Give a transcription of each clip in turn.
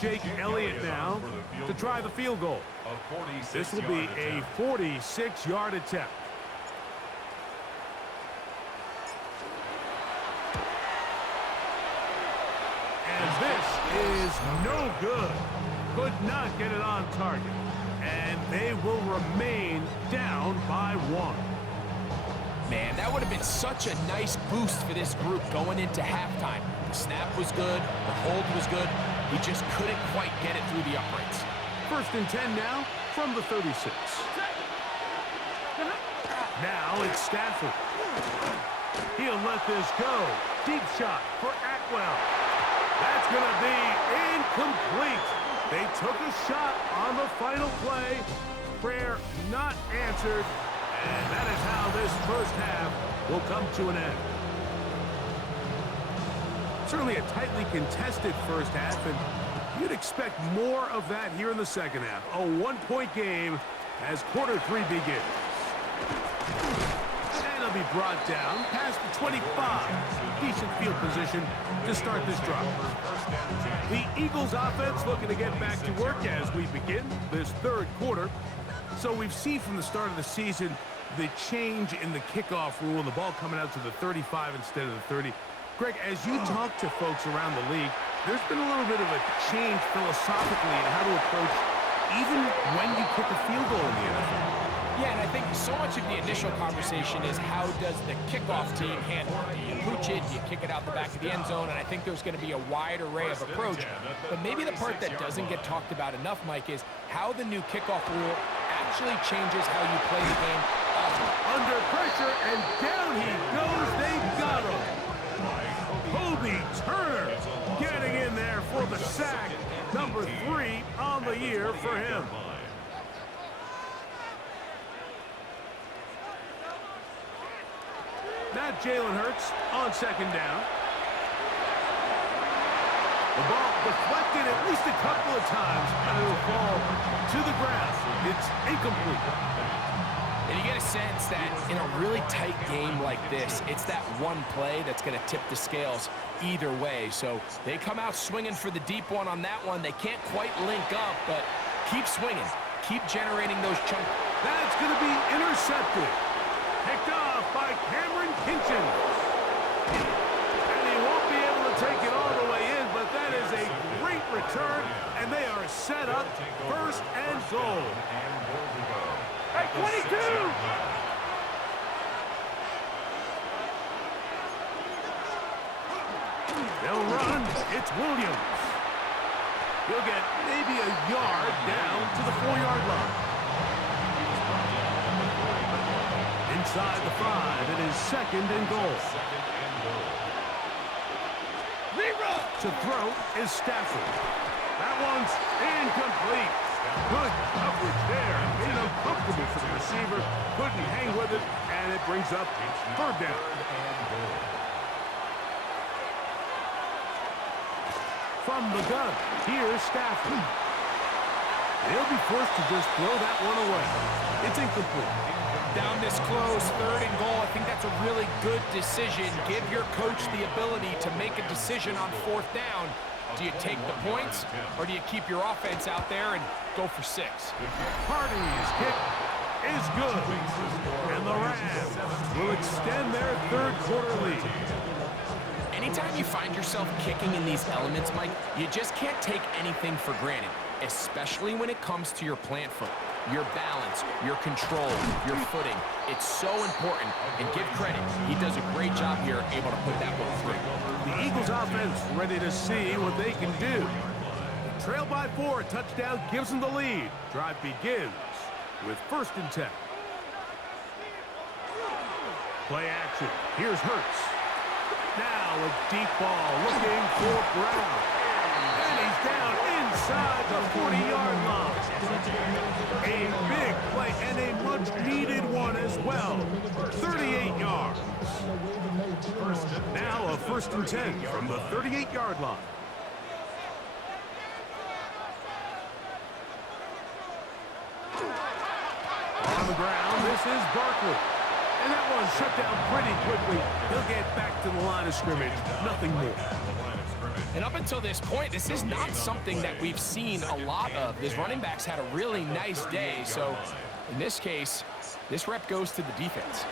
Jake Elliott now to try the field goal. This will be a 46-yard attempt. And this is no good. Could not get it on target. And they will remain down by 1. Man, that would have been such a nice boost for this group going into halftime. The snap was good, the hold was good. He just couldn't quite get it through the uprights. 1st and 10 now from the 36. Now it's Stafford. He'll let this go. Deep shot for Atwell. That's going to be incomplete. They took a shot on the final play. Prayer not answered. And that is how this first half will come to an end. Certainly a tightly contested first half, and you'd expect more of that here in the second half. A one-point game as quarter 3 begins. And it'll be brought down past the 25. Decent field position to start this drive. The Eagles offense looking to get back to work as we begin this third quarter. So we've seen from the start of the season the change in the kickoff rule and the ball coming out to the 35 instead of the 30. Greg, as you talk to folks around the league, there's been a little bit of a change philosophically in how to approach even when you kick a field goal in the NFL. Yeah, and I think so much of the initial conversation is how does the kickoff team handle it? Do you pooch it? Do you kick it out the back of the end zone? And I think there's going to be a wide array of approach. But maybe the part that doesn't get talked about enough, Mike, is how the new kickoff rule actually changes how you play the game. Under pressure, and down he goes. They got him. Kobe Turner getting in there for the sack. Number 3 on the year for him. Now Jalen Hurts on 2nd down. The ball deflected at least a couple of times, and it'll fall to the ground. It's incomplete. And you get a sense that in a really tight game like this, it's that one play that's going to tip the scales either way. So they come out swinging for the deep one on that one. They can't quite link up, but keep swinging. Keep generating those chunks. That's going to be intercepted. Picked off by Cameron Kinchen. And he won't be able to take it all the way in, but that is a great return, and they are set up 1st and goal. At 22! They'll run. It's Williams. He'll get maybe a yard down to the 4-yard line. Inside the 5, it is 2nd and goal. To throw is Stafford. That one's incomplete. Good coverage there. Made it uncomfortable for the receiver. Couldn't hang with it, and it brings up 3rd down. From the gun, here's Stafford. They'll be forced to just throw that one away. It's incomplete. Down this close, 3rd and goal. I think that's a really good decision. Give your coach the ability to make a decision on 4th down. Do you take the points, or do you keep your offense out there and go for 6? Hardy's kick is good. And the Rams will extend their 3rd quarter lead. Anytime you find yourself kicking in these elements, Mike, you just can't take anything for granted, especially when it comes to your plant foot. Your balance, your control, your footing. It's so important, and give credit. He does a great job here, able to put that one through. The Eagles offense ready to see what they can do. Trail by 4, touchdown gives them the lead. Drive begins with 1st and 10. Play action. Here's Hurts. Now a deep ball looking for Brown. And he's down inside the 40-yard line. A big play and a much-needed one as well. 38 yards. Now a 1st and 10 from the 38-yard line. On the ground, this is Barkley. And that one shut down pretty quickly. He'll get back to the line of scrimmage. Nothing more. And up until this point, this is not something that we've seen a lot of. This running back's had a really nice day. So in this case, this rep goes to the defense.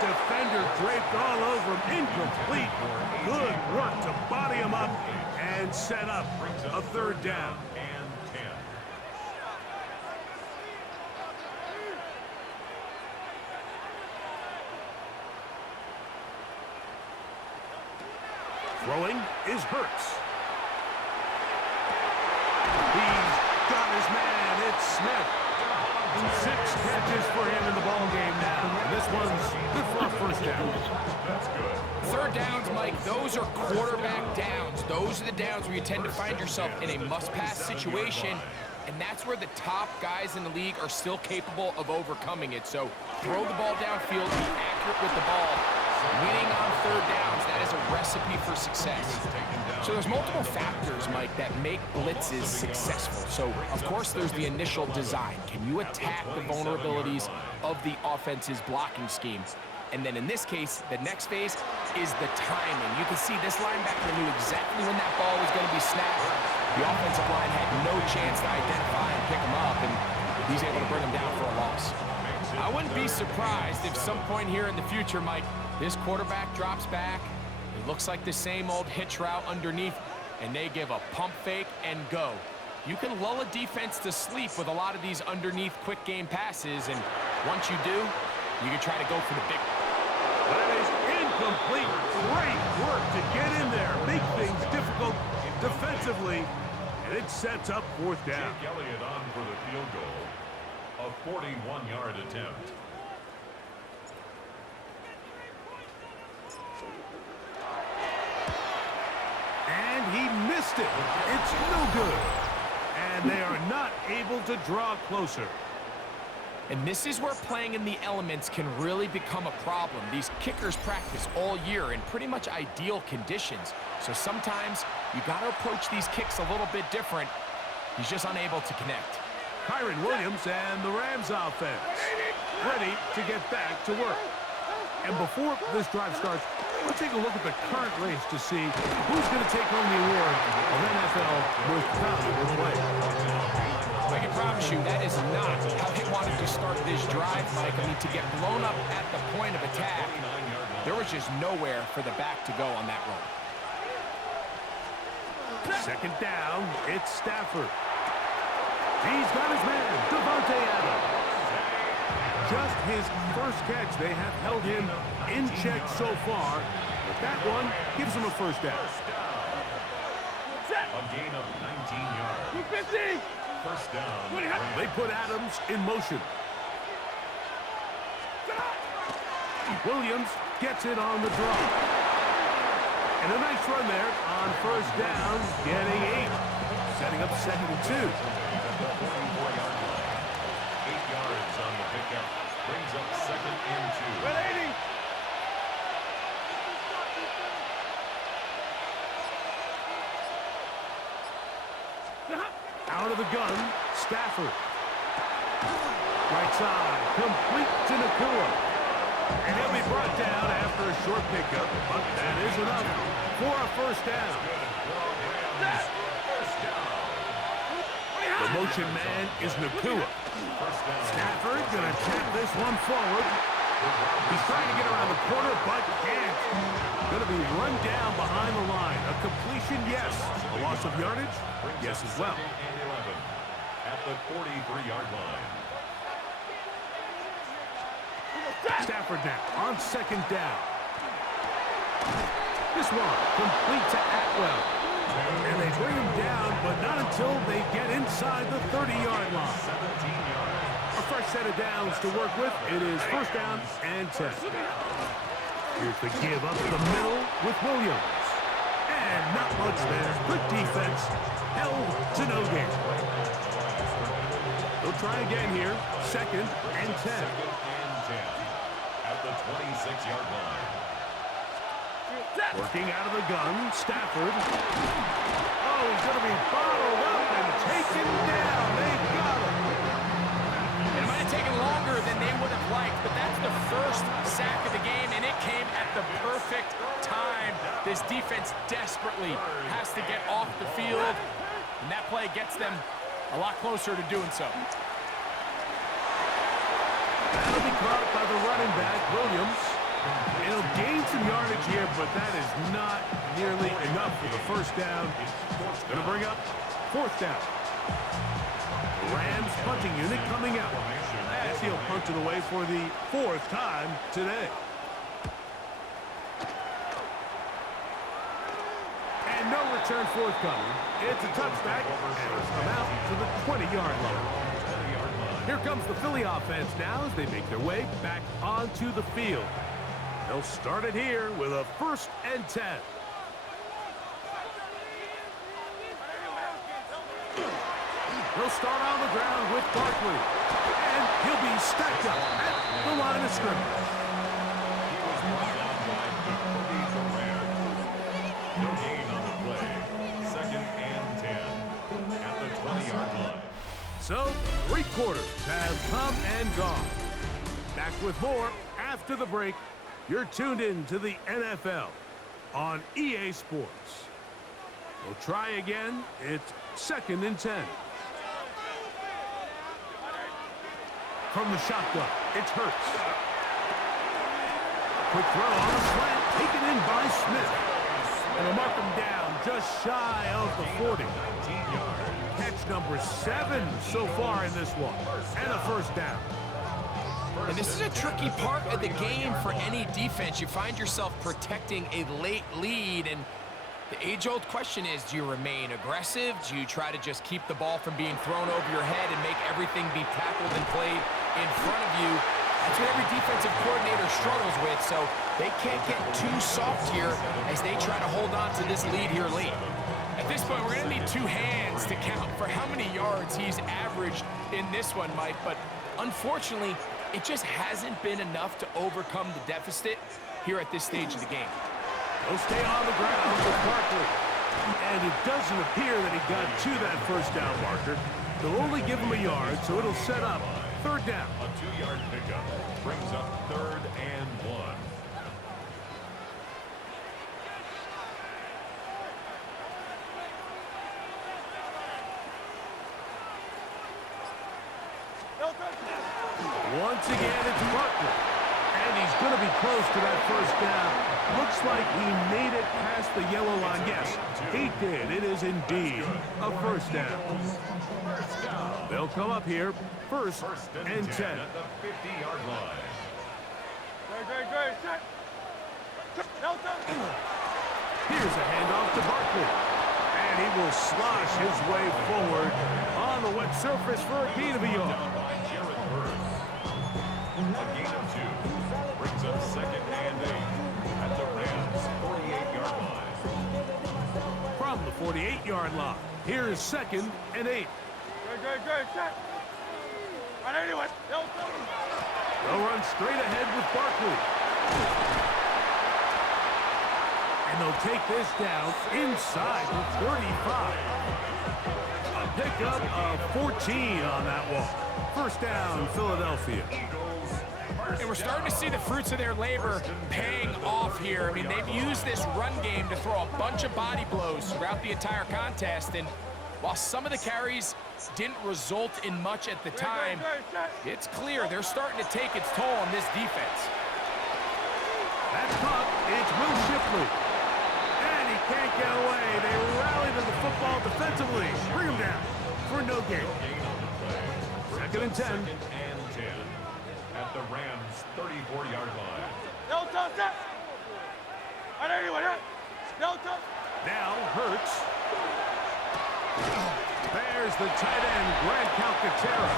Defender draped all over him. Incomplete. Good work to body him up and set up a third down. Throwing is Hurts. He's got his man. It's Smith. 6 catches for him in the ball game now. And this one's good for a first down. That's good. Third downs, Mike, those are quarterback downs. Those are the downs where you tend to find yourself in a must-pass situation, and that's where the top guys in the league are still capable of overcoming it. So throw the ball downfield, be accurate with the ball. Winning on third downs, that is a recipe for success. So there's multiple factors, Mike, that make blitzes successful. So, of course, there's the initial design. Can you attack the vulnerabilities of the offense's blocking scheme? And then in this case, the next phase is the timing. You can see this linebacker knew exactly when that ball was going to be snapped. The offensive line had no chance to identify and pick him up, and he's able to bring him down for a loss. I wouldn't be surprised if some point here in the future, Mike, this quarterback drops back. It looks like the same old hitch route underneath, and they give a pump fake and go. You can lull a defense to sleep with a lot of these underneath quick game passes, and once you do, you can try to go for the big. That is incomplete. Great work to get in there, make things difficult defensively, and it sets up fourth down. Jake Elliott on for the field goal, a 41-yard attempt. And he missed it. It's no good. And they are not able to draw closer. And this is where playing in the elements can really become a problem. These kickers practice all year in pretty much ideal conditions. So sometimes you got to approach these kicks a little bit different. He's just unable to connect. Kyron Williams and the Rams offense ready to get back to work. And before this drive starts, let's take a look at the current race to see who's going to take home the award of NFL Most Valuable Player. I can promise you that is not how they wanted to start this drive, Mike. I mean, to get blown up at the point of attack, there was just nowhere for the back to go on that run. Second down, it's Stafford. He's got his man, Devontae Adams. Just his first catch. They have held him in check so far, but that one gives him a first down. A gain of 19 yards. 250. First down. They put Adams in motion. Williams gets it on the draw. And a nice run there on first down, getting 8. Setting up 2nd and 2. 44-yard line. 8 yards on the pickup. Brings up 2nd and 2. 180. Out of the gun, Stafford. Right side, complete to Nakua. And he'll be brought down after a short pickup, but that is enough for a first down. The motion man is Nakua. Stafford gonna tap this one forward. He's trying to get around the corner, but can't. Gonna be run down behind the line. A completion, yes. A loss of yardage, yes as well. At the 43-yard line. Stafford now on 2nd down. This one complete to Atwell. And they bring him down, but not until they get inside the 30-yard line. 17 yards. A fresh set of downs to work with. It is first down and 10. Here's the give up the middle with Williams. And not much there. Good defense. Held to no gain. They'll try again here. 2nd and 10. 2nd and 10. At the 26-yard line. Working out of the gun, Stafford. Oh, he's going to be bottled up and taken down. They got him. And taken longer than they would have liked, but that's the first sack of the game, and it came at the perfect time. This defense desperately has to get off the field, and that play gets them a lot closer to doing so. That'll be caught by the running back, Williams. It'll gain some yardage here, but that is not nearly enough for the first down. It's going to bring up fourth down. Rams punting unit coming out. As he'll punt it away for the fourth time today. And no return forthcoming. It's a touchback, and it'll come out to the 20-yard line. Here comes the Philly offense now as they make their way back onto the field. They'll start it here with a 1st and 10. He'll start on the ground with Barkley. And he'll be stacked up at the line of scrimmage. He was brought down by Jacoby Ferrer. No gain on the play. 2nd and 10 at the 20-yard line. So, 3 quarters have come and gone. Back with more after the break. You're tuned in to the NFL on EA Sports. We'll try again. It's 2nd and 10. From the shotgun, it's Hurts. Quick throw on the slant, taken in by Smith. And they'll mark him down just shy of the 40. Catch number 7 so far in this one. And a first down. And this is a tricky part of the game for any defense. You find yourself protecting a late lead, and the age-old question is, do you remain aggressive? Do you try to just keep the ball from being thrown over your head and make everything be tackled and played in front of you? That's what every defensive coordinator struggles with, so they can't get too soft here as they try to hold on to this lead here late. At this point, we're going to need 2 hands to count for how many yards he's averaged in this one, Mike, but unfortunately, it just hasn't been enough to overcome the deficit here at this stage of the game. He'll stay on the ground with Barkley. And it doesn't appear that he got to that first down marker. They'll only give him a yard, so it'll set up 3rd down. A 2-yard pickup brings up 3rd and 1. Once again, it's Barkley. And he's going to be close to that first down. Looks like he made it past the yellow line. Yes, he did. It is indeed a first down. They'll come up here, 1st and 10. At the 50-yard line. Here's a handoff to Barkley. And he will slosh his way forward on the wet surface for a gain of a yard. A gain of 2 brings up 2nd and 8 at the Rams' 48-yard line. From the 48-yard line, here is 2nd and 8. They'll run straight ahead with Barkley. And they'll take this down inside the 35. A pickup of 14 on that walk. First down, Philadelphia. And we're starting to see the fruits of their labor paying off here. I mean, they've used this run game to throw a bunch of body blows throughout the entire contest. And while some of the carries didn't result in much at the time, it's clear they're starting to take its toll on this defense. That's caught. It's Will Shipley. And he can't get away. They rally to the football defensively. Bring him down for no gain. 2nd and 10. 2nd and 10 at the Rams' 34-yard line. Now Hurts. There's the tight end, Grant Calcaterra.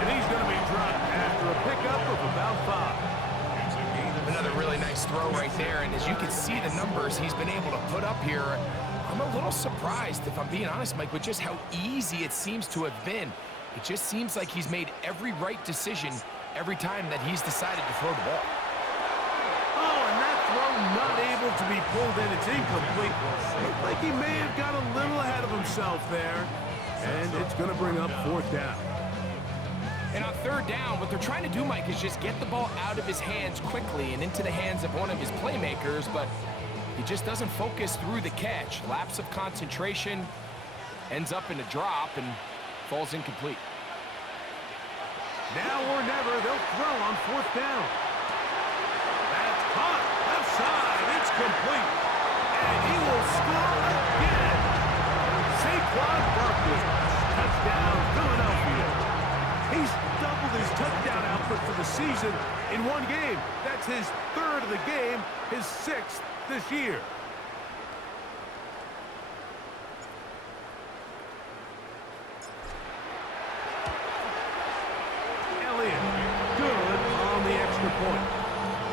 And he's going to be dropped after a pickup of about 5. Another really nice throw right there, and as you can see the numbers he's been able to put up here, I'm a little surprised, if I'm being honest, Mike, with just how easy it seems to have been. It just seems like he's made every right decision every time that he's decided to throw the ball. Oh, and that throw not able to be pulled in. It's incomplete. Looked like he may have got a little ahead of himself there. And it's going to bring up 4th down. And on third down, what they're trying to do, Mike, is just get the ball out of his hands quickly and into the hands of one of his playmakers, but he just doesn't focus through the catch. Lapse of concentration, ends up in a drop, and falls incomplete. Now or never, they'll throw on fourth down. That's caught. Left side. It's complete. And he will score again. Saquon Barkley. Touchdown, Philadelphia. He's doubled his touchdown output for the season in one game. That's his third of the game, his sixth this year. Good on the extra point.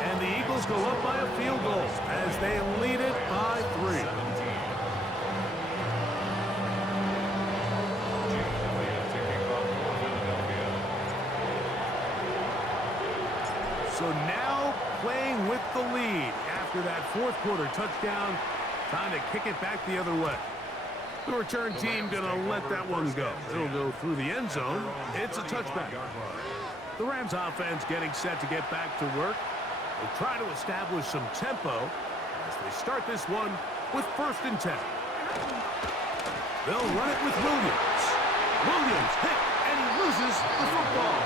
And the Eagles go up by a field goal as they lead it by 3. So now playing with the lead after that fourth quarter touchdown, time to kick it back the other way. The return team going to let that one go. It'll go through the end zone. It's a touchback. The Rams offense getting set to get back to work. They'll try to establish some tempo as they start this one with 1st and 10. They'll run it with Williams. Williams hit, and he loses the football.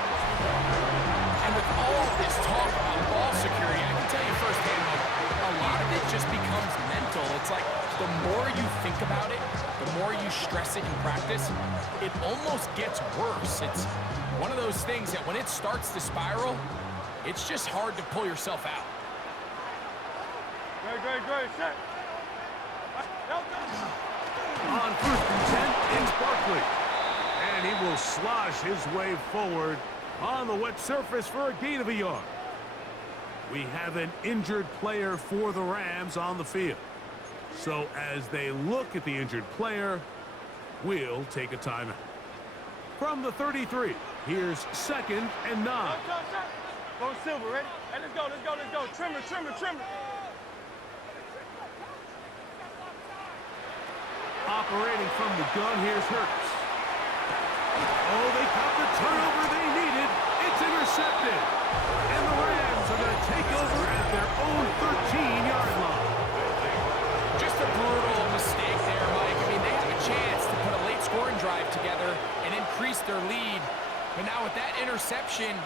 And with all this talk about ball security, I can tell you firsthand, a lot of it just becomes mental. It's like the more you think about it, the more you stress it in practice, it almost gets worse. It's one of those things that when it starts to spiral, it's just hard to pull yourself out. Great, set. On 1st and 10 is Barkley. And he will slosh his way forward on the wet surface for a gain of a yard. We have an injured player for the Rams on the field. So as they look at the injured player, we'll take a timeout. From the 33, here's 2nd and 9. Go Silver, ready? Hey, let's go. Trimmer. Operating from the gun, here's Hurts. Oh, they got the turnover they needed. It's intercepted. And the Rams are going to take over at their own 13-yard line. Just a brutal mistake there, Mike. I mean, they have a chance to put a late scoring drive together and increase their lead. But now with that interception,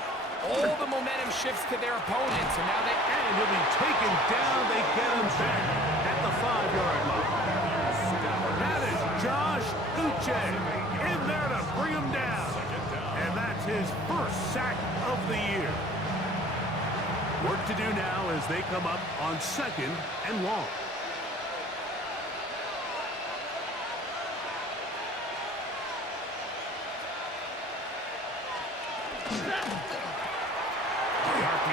all the momentum shifts to their opponents. And now and he'll be taken down. They get him back at the 5-yard line. That is Josh Uche in there to bring him down. And that's his first sack of the year. Work to do now as they come up on 2nd and long.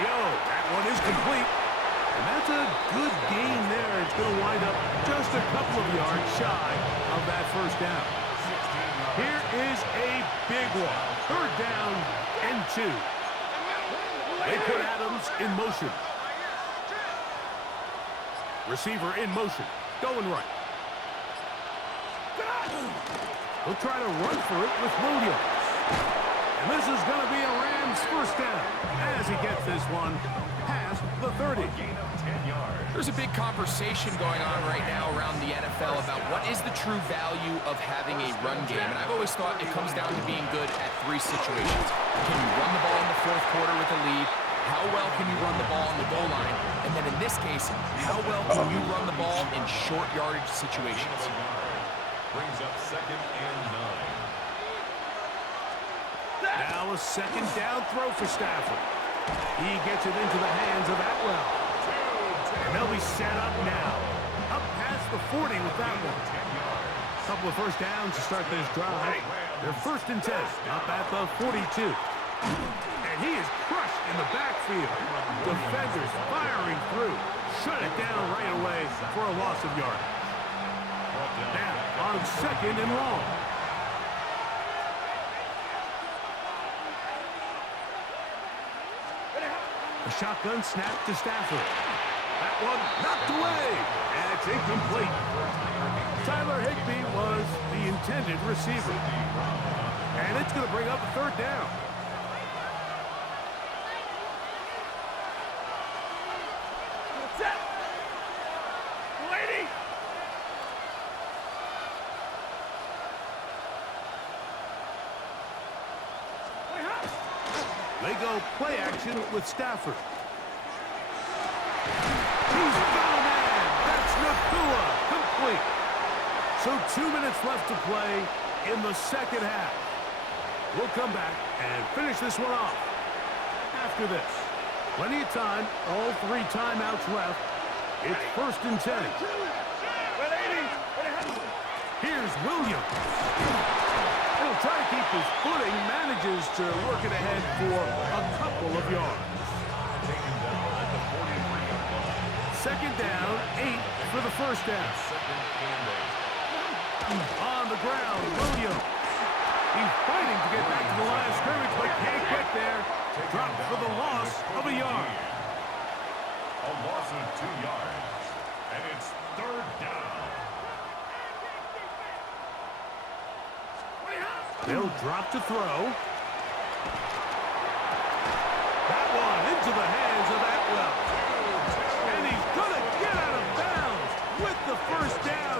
That one is complete. And that's a good gain there. It's going to wind up just a couple of yards shy of that first down. Here is a big one. 3rd down and 2. They put Adams in motion. Receiver in motion. Going right. He'll try to run for it with Williams. And this is going to be a Rams first down as he gets this one past the 30. There's a big conversation going on right now around the NFL about what is the true value of having a run game. And I've always thought it comes down to being good at 3 situations. Can you run the ball in the 4th quarter with a lead? How well can you run the ball on the goal line? And then in this case, how well can you run the ball in short yardage situations? Brings up 2nd and 9. Now a 2nd down throw for Stafford. He gets it into the hands of Atwell. And they'll be set up now. Up past the 40 with that one. Couple of first downs to start this drive. They're 1st and 10, up at the 42. And he is crushed in the backfield. Defenders firing through. Shut it down right away for a loss of yardage. Now on 2nd and long. A shotgun snap to Stafford. That one knocked away, and it's incomplete. Tyler Higbee was the intended receiver. And it's going to bring up a 3rd down. go play action with Stafford. He's got a man. That's Nakua. Complete. So 2 minutes left to play in the second half. We'll come back and finish this one off. After this, plenty of time, all 3 timeouts left. It's 1st and 10. Here's Williams. He'll try to keep his footing, manages to work it ahead for a couple of yards. Second down, 8 for the first down. On the ground, Williams. He's fighting to get back to the line of scrimmage, but can't get there. Dropped for the loss of a yard. A loss of 2 yards. And it's 3rd down. They'll drop to throw. That one into the hands of Atwell. And he's going to get out of bounds with the first down.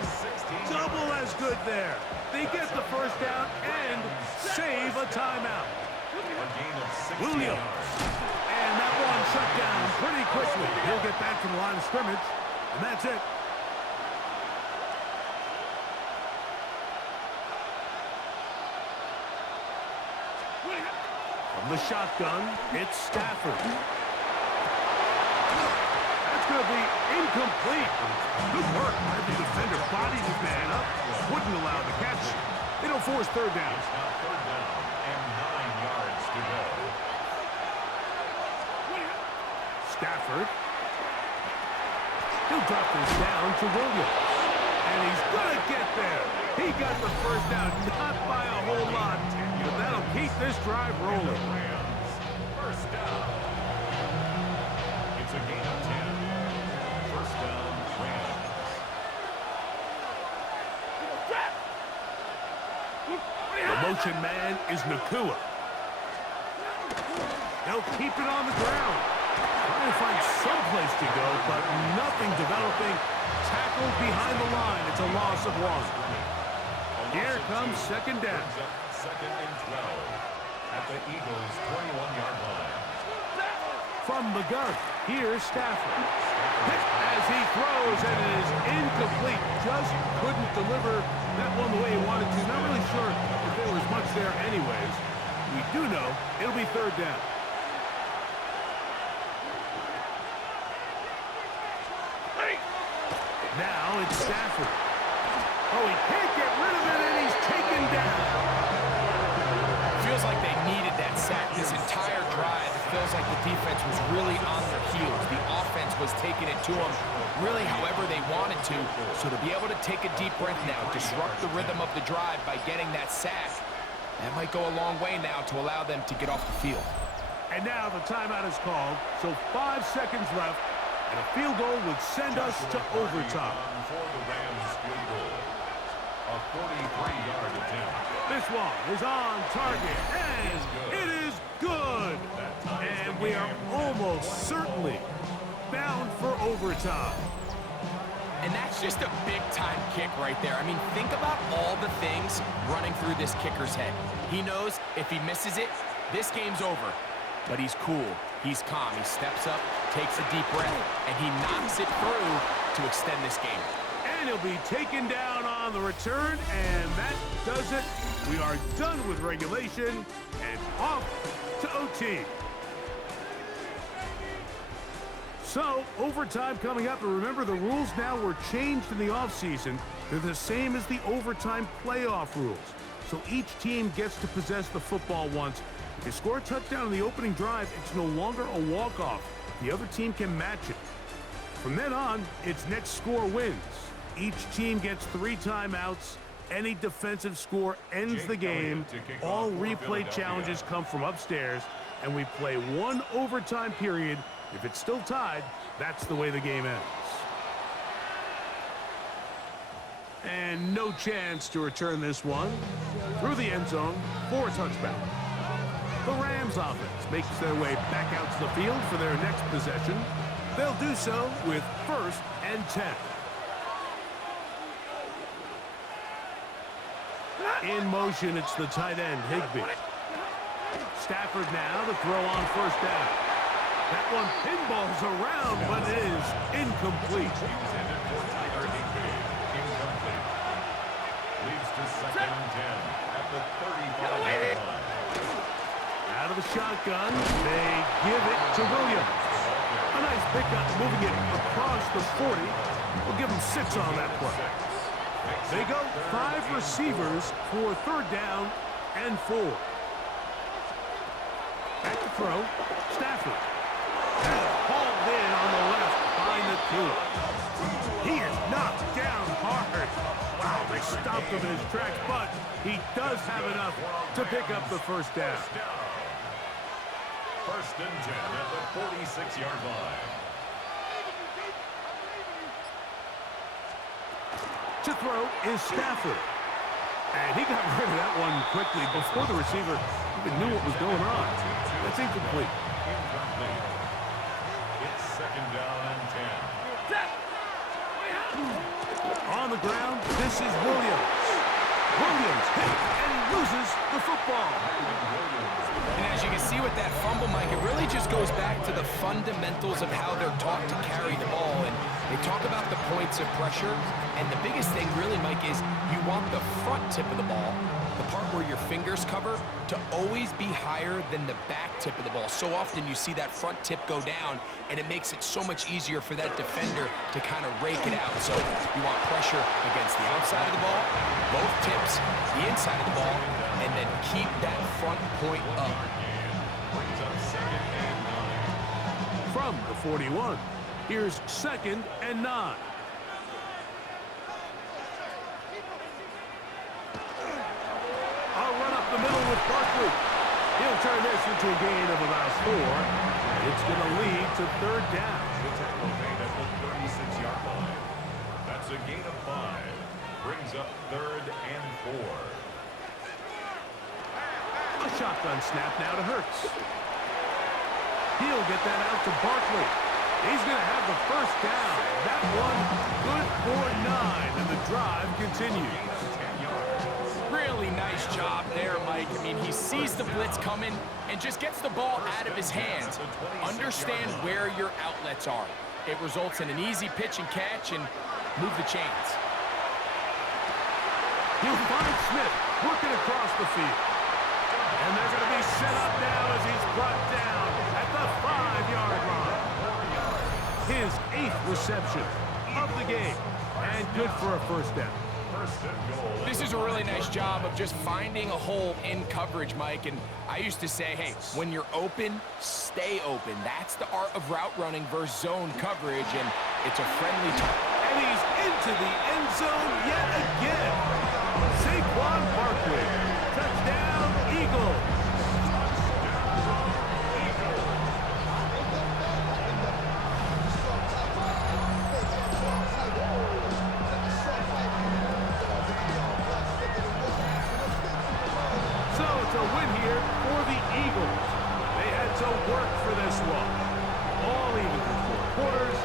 Double as good there. They get the first down and save a timeout. Williams. And that one shut down pretty quickly. He'll get back to the line of scrimmage, and that's it. From the shotgun, it's Stafford. That's going to be incomplete. Good work by the defender. Bodies his man up. Wouldn't allow the catch. It'll force 3rd down. It's now 3rd down and 9 yards to go. Stafford. He'll drop this down to Williams. And he's going to get there. He got the first down, not by a whole lot, but that'll keep this drive rolling. First down. It's a gain of 10. First down, Rams. The motion man is Nakua. They'll keep it on the ground. Trying to find some place to go, but nothing developing. Tackled behind the line. It's a loss of 1. Here comes 2nd down. 2nd and 12 at the Eagles' 21-yard line. From the gun, here's Stafford. As he throws, and it is incomplete. Just couldn't deliver that one the way he wanted to. Not really sure if there was much there anyways. We do know it'll be 3rd down. Now it's Stafford. Oh, he can't get rid of it, and he's taken down. Feels like they needed that sack this entire drive. It feels like the defense was really on their heels. The offense was taking it to them really however they wanted to. So to be able to take a deep breath now, disrupt the rhythm of the drive by getting that sack, that might go a long way now to allow them to get off the field. And now the timeout is called, so 5 seconds left, and a field goal would send us to overtime. For the Rams field goal. A 43-yard attempt. This one is on target, and it is good. And we are almost certainly bound for overtime. And that's just a big-time kick right there. I mean, think about all the things running through this kicker's head. He knows if he misses it, this game's over. But he's cool. He's calm. He steps up, takes a deep breath, and he knocks it through to extend this game. And he'll be taken down on the return, and that does it. We are done with regulation and off to OT. So, overtime coming up, and remember the rules now were changed in the offseason. They're the same as the overtime playoff rules. So each team gets to possess the football once. If you score a touchdown in the opening drive, it's no longer a walk-off. The other team can match it. From then on, it's next score wins. Each team gets 3 timeouts. Any defensive score ends the game. All replay challenges come from upstairs, and we play 1 overtime period. If it's still tied, that's the way the game ends. And no chance to return this one. Through the end zone for a touchback. The Rams offense makes their way back out to the field for their next possession. They'll do so with 1st and 10. In motion, it's the tight end, Higbee. Stafford now to throw on first down. That one pinballs around, but it is incomplete. Intended for Tyler Higbee. Incomplete. Leads to second and 10 at the 35-yard line. Out of the shotgun, they give it to Williams. A nice pickup, moving it across the 40. We'll give them 6 on that play. They go 5 receivers for third down and 4. Back to throw, Stafford. Hauled in on the left behind the 2. He is knocked down hard. Wow, they stopped him in his tracks, but he does have enough to pick up the first down. First and 10 at the 46-yard line. To throw is Stafford. And he got rid of that one quickly before the receiver even knew what was going on. That's incomplete. Incomplete. It's second down and 10. On the ground, this is Williams. Williams hit, and he loses the football. And as you can see with that fumble, Mike, it really just goes back to the fundamentals of how they're taught to carry the ball. And they talk about the points of pressure. And the biggest thing really, Mike, is you want the front tip of the ball, the part where your fingers cover, to always be higher than the back tip of the ball. So often you see that front tip go down, and it makes it so much easier for that defender to kind of rake it out. So you want pressure against the outside of the ball, both tips, the inside of the ball, and then keep that front point up. Brings up second and 9. From the 41, here's second and 9. I'll run up the middle with Barkley. He'll turn this into a gain of about 4. It's going to lead to third down. The tackle made at the 36-yard line. That's a gain of 5. Brings up third and 4. A shotgun snap now to Hurts. He'll get that out to Barkley. He's going to have the first down. That one good for 9, and the drive continues. Really nice job there, Mike. I mean, he sees the blitz coming and just gets the ball out of his hands. Understand where your outlets are. It results in an easy pitch and catch and move the chains. He'll find Smith working across the field. And they're going to be set up now as he's brought down at the 5-yard line. His 8th reception of the game, and good for a first down. This is a really nice job of just finding a hole in coverage, Mike. And I used to say, hey, when you're open, stay open. That's the art of route running versus zone coverage, and it's a friendly target. And he's into the end zone yet again. Saquon Barkley. Touchdown, Eagles. So it's a win here for the Eagles. They had to work for this one. All even for 4 quarters,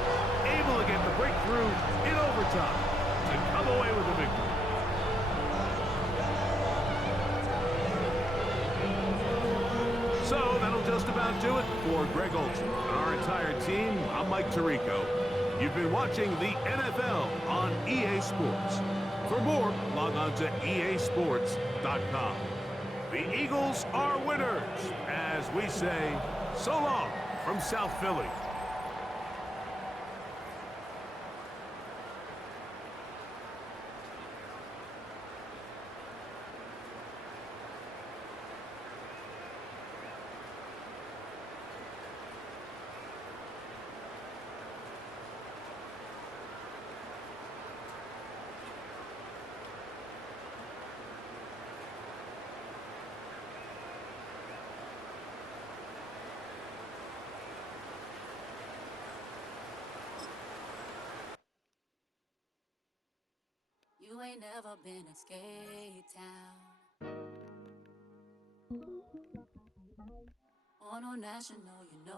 able to get the breakthrough in overtime to come away with a victory. So that'll just about do it for Greg Olson and our entire team. I'm Mike Tirico. You've been watching the NFL on EA Sports. For more, log on to easports.com. The Eagles are winners, as we say, so long from South Philly. You ain't never been in Skate Town. On a national, you know.